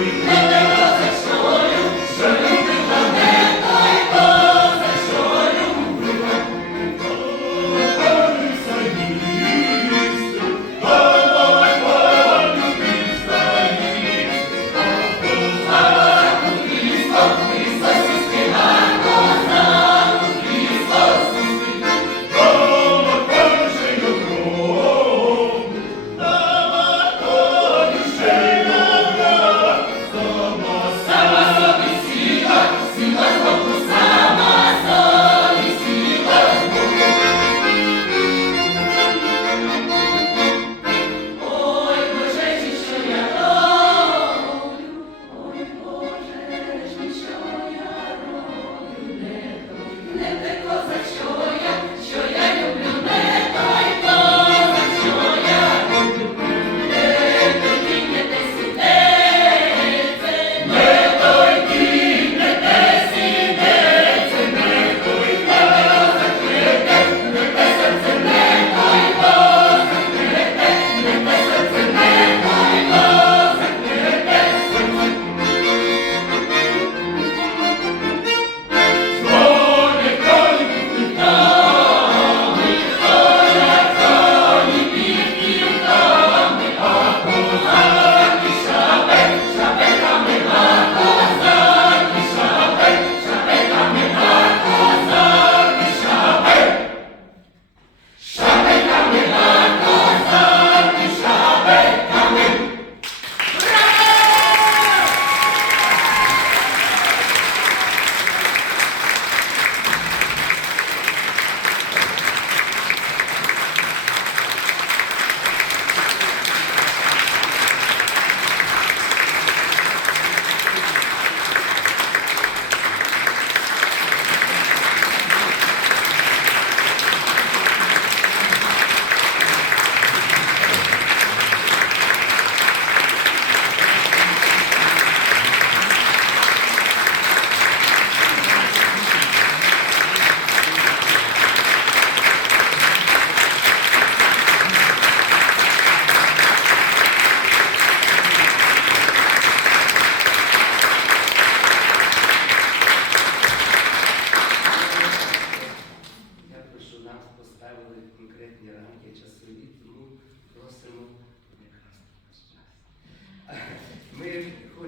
We.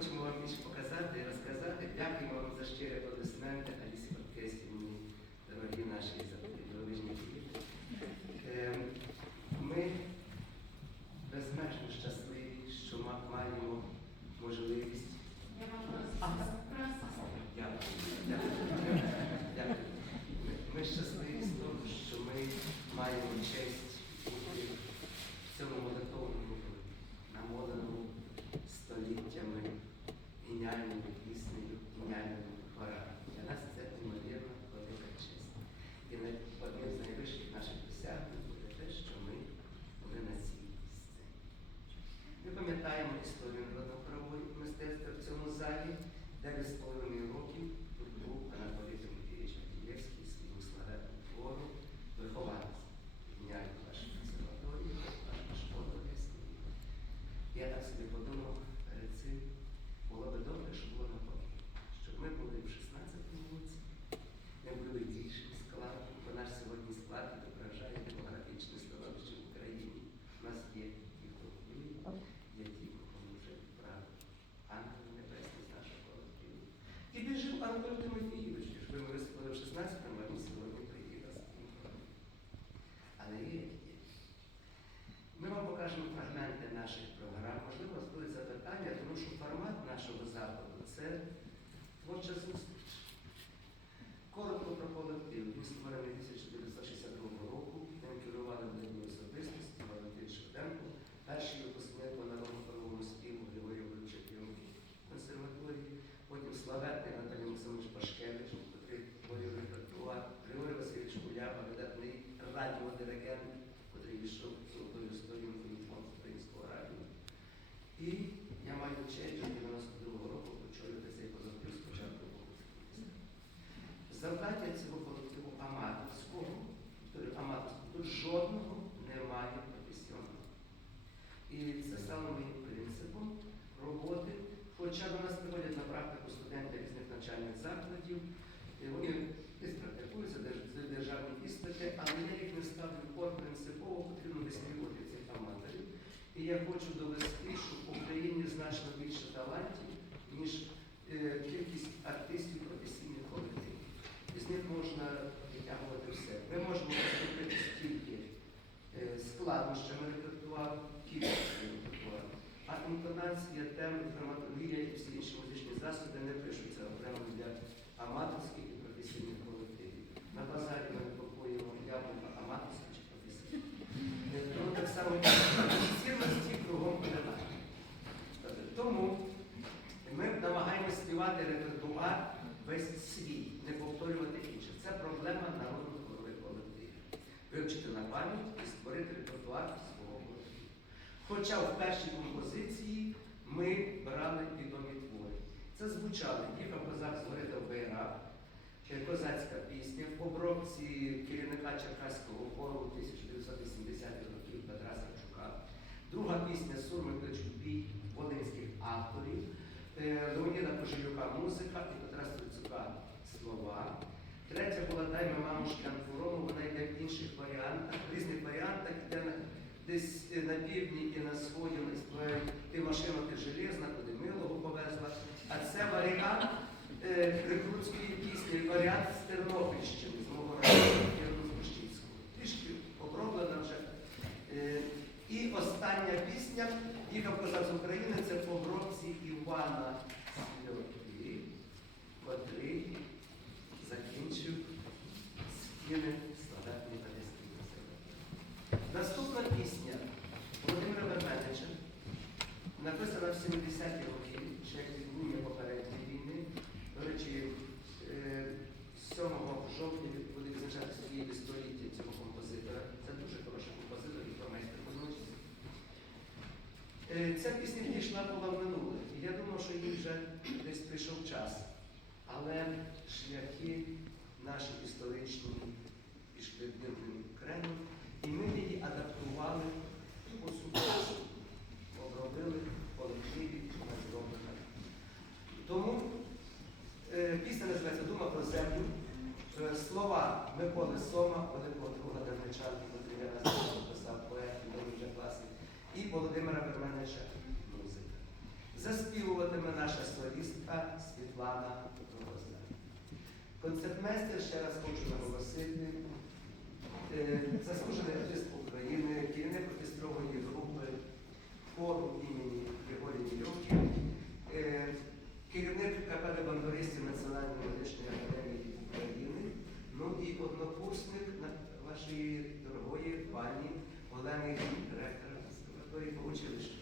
хочемо вам більше показати і розказати. Дякуємо вам за щирі аплодисменти Алісі. that is завдання цього колективу аматорського, тобто аматорського, тут жодного немає професіоналу. І це стало моїм принципом роботи. Хоча до нас приходять на практику студенти різних навчальних закладів, вони десь практикуються, держ- державні іспити, але я їх не ставлю принципово, потрібно висміювати цих аматорів. І я хочу довести, що в Україні значно більше талантів, ніж е, кількість артистів інтонація, теми, драматургія і всі інші музичні засоби не пишуться окремо для аматорських і професійних колективів. На базарі ми купуємо яблука аматорські чи професійні. Е, Тому так само цінності кругом немає. Тому ми намагаємося співати репертуар весь свій, не повторювати інших. Це проблема народного колективів. Вивчити на пам'ять і створити репертуар. Хоча в першій композиції ми брали відомі твори. Це звучали Їхав козак з гори до Байрак, е, козацька пісня в обробці керівника Черкаського хору 1980-х років Петра Савчука. Друга пісня Сурми кличуть бій волинських авторів. Е, Леоніда Кожелюка музика і Петра Стрицюка слова. Третя була Дайме мамушки Антворому, вона йде в інших варіантах, в різних варіантах, йде на, десь на півдні і на сході вони ти машина, ти железна, куди милого повезла. А це варіант е, рекрутської пісні, варіант з Тернопільщини, з мого району Євро-Збущинського. Трішки оброблена вже. Е, і остання пісня Їхав козак з України це по обробці Івана Сльоти, котрий закінчив стіни Слова Миколи Сома, великого друга Давничанки, який я раз написав поет, і вже класний, і Володимира Верменича музика. Заспівуватиме наша солістка Світлана Рогозна. Концертмейстер, ще раз хочу наголосити, е, заслужений артист України, керівник оркестрової групи хору імені Григорія Мільовки, е, керівник КПД бандуристів Національної медичної і однокурсник вашої дорогої пані Олени, ректора консерваторії по училища.